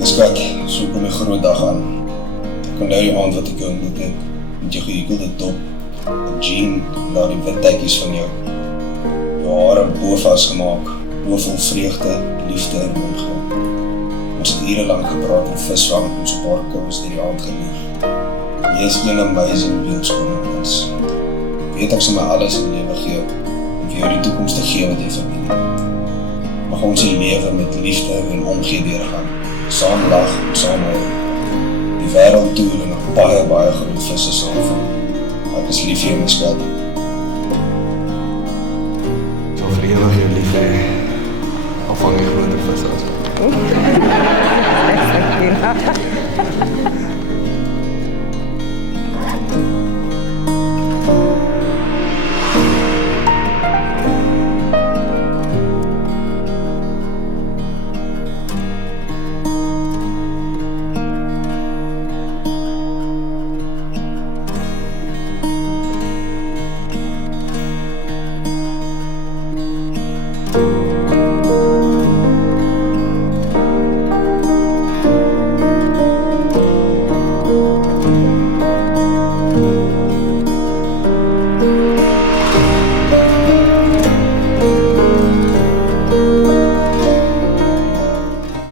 Skat, so kom die groot dag aan. Ek onthou die aand wat ek jou ontmoet het, met jou gehekelde top, 'n jean, en daar die wit tydjies van jou. Jou hare bo vasgemaak, oorvol vreugde, liefde en omgang. Ons het ure lang gepraat en visvang en so 'n paar koues deur die aand gelief. Jy is een amazing beeldskone mens. Ek weet ek sal my alles in die lewe gee, om vir jou die toekoms te gee wat jy verdien. Mag ons die lewe met liefde en omgee deurgaan. Saam lag en saam huil. Die wêreld toer en nog baie groot visse saamvang. Ek is lief vir jou, my skat. Ek sal vir ewig jou lief hê. Al vang jy groot visse as.